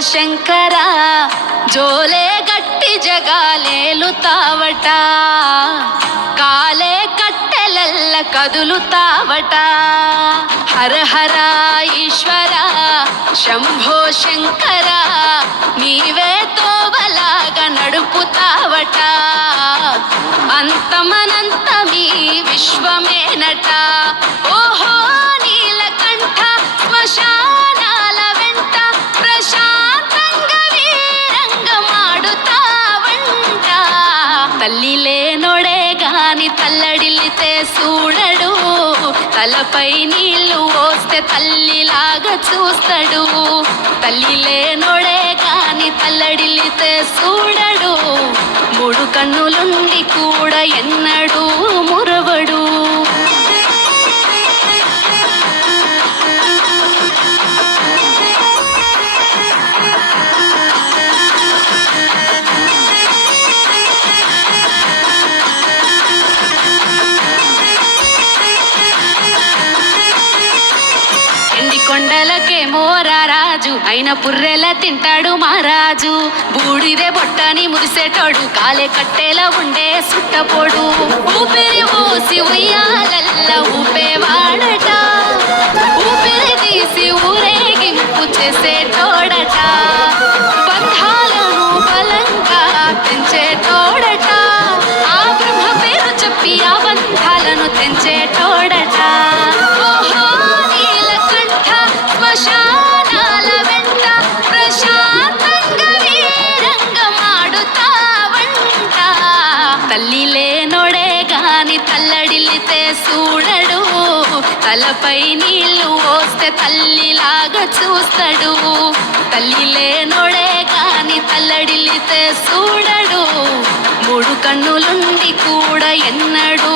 శంకర జోలే గట్టి జగాలేలుతావట కాలే కట్టెలల్ల కదులుతావట హర హర ఈశ్వర శంభో శంకర నీవే తోవలాగా నడుపుతావట అంతమనంతమీ విశ్వమేనట. ఓహో! తల్లి లేనొడే గాని తల్లడిల్లితే చూడడు తలపై నీళ్ళు వస్తే తల్లిలాగా చూస్తాడు. తల్లి లేనొడే గాని తల్లడిల్లితే చూడడు మూడు కన్నులుండి కూడా కొండలకే మోరా రాజు. అయిన పుర్రెల తింటాడు మహారాజు. బూడిదే బొట్టని మురిసేటోడు. కాలే కట్టేలా ఉండే సుట్టపోడు. ఊపిరి ఊసి ఉయ్యాలల్ల తల్లి లేనొడే గాని తల్లడిల్లితే చూడడు తలపై నీళ్ళు వస్తే తల్లిలాగా చూస్తాడు. తల్లి లేనోడే గాని తల్లడిల్లితే చూడడు మూడు కన్నులుండి కూడా ఎన్నడూ